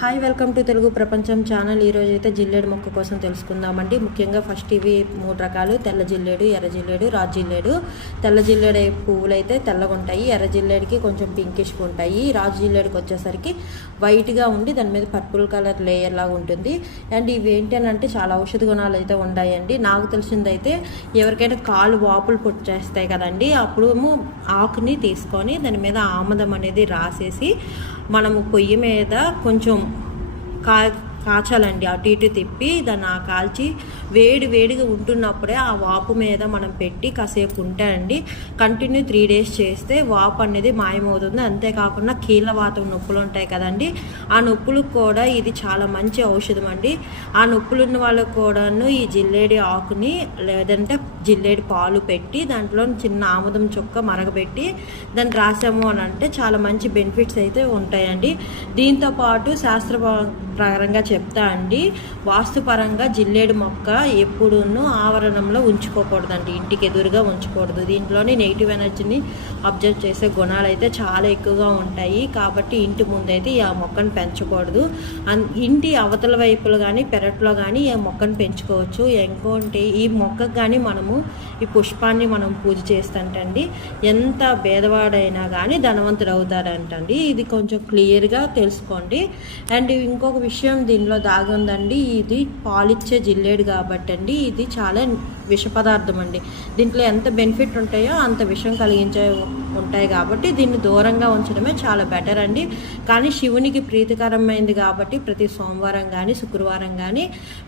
Hi, welcome to Telugu ప్రపంచం channel. ఈరోజు అయితే జిల్లేడు మొక్క కోసం తెలుసుకుందామండి. ముఖ్యంగా ఫస్ట్ ఇవి 3 రకాలు: తెల్ల జిల్లేడు, ఎర్ర జిల్లేడు, రాజ్ జిల్లేడు. తెల్ల జిల్లేడు పువ్వులు అయితే తెల్లగా ఉంటాయి, ఎర్ర జిల్లేడికి కొంచెం పింకిష్గా ఉంటాయి. రాజ్ జిల్లేడికి వచ్చేసరికి వైట్గా ఉండి దాని మీద పర్పుల్ కలర్ లేయర్ లాగా ఉంటుంది. అండ్ ఇవి ఏంటి అని అంటే చాలా ఔషధ గుణాలు అయితే ఉన్నాయండి. నాకు తెలిసిందైతే ఎవరికైనా కాలు వాపులు పుట్టేస్తాయి కదండి, అప్పుడు ఆకుని తీసుకొని దాని మీద ఆముదం అనేది రాసేసి మనము పొయ్యి మీద కొంచెం కాచాలండి. అటు ఇటు తిప్పి దాన్ని కాల్చి వేడిగా ఉంటున్నప్పుడే ఆ వాపు మీద మనం పెట్టి కాసేపు ఉంటాయండి. కంటిన్యూ 3 days చేస్తే వాపు అనేది మాయమవుతుంది. అంతేకాకుండా కీళ్ళవాతం నొప్పులు ఉంటాయి కదండి, ఆ నొప్పులకు కూడా ఇది చాలా మంచి ఔషధం అండి. ఆ నొప్పులు ఉన్న వాళ్ళకు కూడాను ఈ జిల్లేడి ఆకుని లేదంటే జిల్లేడి పాలు పెట్టి దాంట్లో చిన్న ఆముదం చుక్క మరగబెట్టి దాన్ని రాసాము అని అంటే చాలా మంచి బెనిఫిట్స్ అయితే ఉంటాయండి. దీంతోపాటు శాస్త్రపరంగా చెప్తా అండి, వాస్తుపరంగా జిల్లేడు మొక్క ఎప్పుడూ ఆవరణంలో ఉంచుకోకూడదండి, ఇంటికి ఎదురుగా ఉంచకూడదు. దీంట్లోని నెగిటివ్ ఎనర్జీని అబ్జర్వ్ చేసే గుణాలు అయితే చాలా ఎక్కువగా ఉంటాయి. కాబట్టి ఇంటి ముందైతే ఈ మొక్కను పెంచకూడదు. ఇంటి అవతల వైపులు కానీ పెరట్లో కానీ ఈ మొక్కను పెంచుకోవచ్చు. ఇంకోటి, ఈ మొక్కకు కానీ మనము ఈ పుష్పాన్ని మనం పూజ చేస్తుంటండి ఎంత భేదవాడైనా కానీ ధనవంతుడు అవుతాడంటండి. ఇది కొంచెం క్లియర్గా తెలుసుకోండి. అండ్ ఇంకొక విషయం దీనిలో దాగి ఉందండి, ఇది పాలిచ్చే జిల్లేడు కాబట్టి అండి ఇది చాలా విష పదార్థం అండి. దీంట్లో ఎంత బెనిఫిట్ ఉంటాయో అంత విషం కలిగించే ఉంటాయి కాబట్టి దీన్ని దూరంగా ఉంచడమే చాలా బెటర్ అండి. కానీ శివునికి ప్రీతికరమైంది కాబట్టి ప్రతి సోమవారం కానీ శుక్రవారం కానీ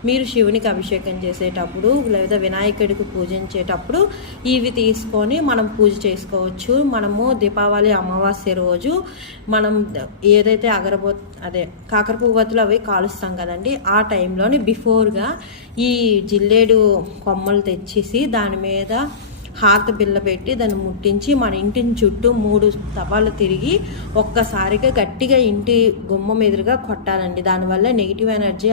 మీరు శివునికి అభిషేకం చేసేటప్పుడు లేదా వినాయకుడికి పూజించేటప్పుడు ఇవి తీసుకొని మనం పూజ చేసుకోవచ్చు. మనము దీపావళి అమావాస్య రోజు మనం ఏదైతే కాకర పువ్వొత్తులు అవి కాలుస్తాం కదండి, ఆ టైంలోని బిఫోర్గా ఈ జిల్లేడు కొమ్మలు తెచ్చేసి దాని మీద హారతి బిల్ల పెట్టి దాన్ని ముట్టించి మన ఇంటిని చుట్టూ 3 తపాలు తిరిగి ఒక్కసారిగా గట్టిగా ఇంటి గుమ్మం ఎదురుగా కొట్టాలండి. దానివల్ల నెగిటివ్ ఎనర్జీ